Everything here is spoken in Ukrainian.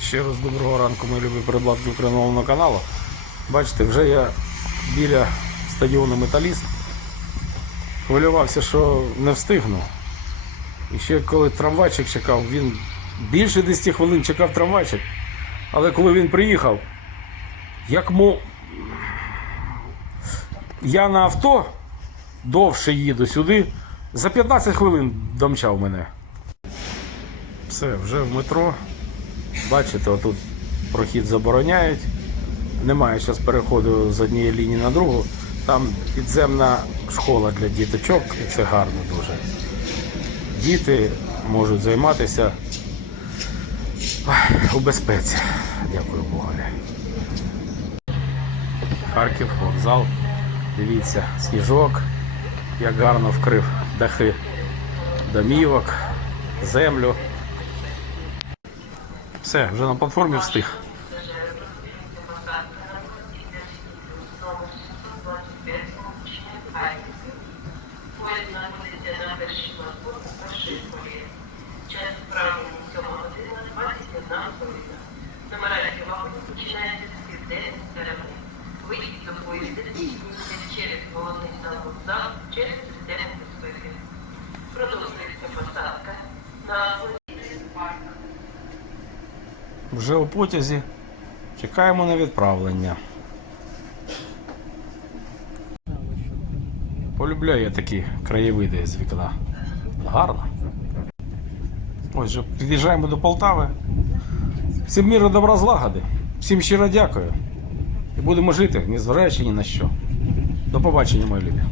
Ще раз доброго ранку, мої любі передладки україномовного каналу. Бачите, вже я біля стадіону Металіст. Хвилювався, що не встигну. І ще коли трамвайчик чекав, він більше 10 хвилин чекав трамвайчик. Але коли він приїхав, як мо. Я на авто довше їду сюди, за 15 хвилин домчав мене. Все, вже в метро. Бачите, отут прохід забороняють. Немає зараз переходу з однієї лінії на другу. Там підземна школа для діточок, і це гарно дуже. Діти можуть займатися у безпеці. Дякую Богові. Харків, вокзал. Дивіться, сніжок, як гарно вкрив дахи домівок, землю. Все, вже на платформі встиг. Поїзд знаходиться на першій платформі першої колії. Вже у потязі. Чекаємо на відправлення. Полюбляю я такі краєвиди з вікна. Гарно. Ось же під'їжджаємо до Полтави. Всім міру добра злагоди. Всім щиро дякую. І будемо жити, незважаючи ні на що. До побачення, мої любі.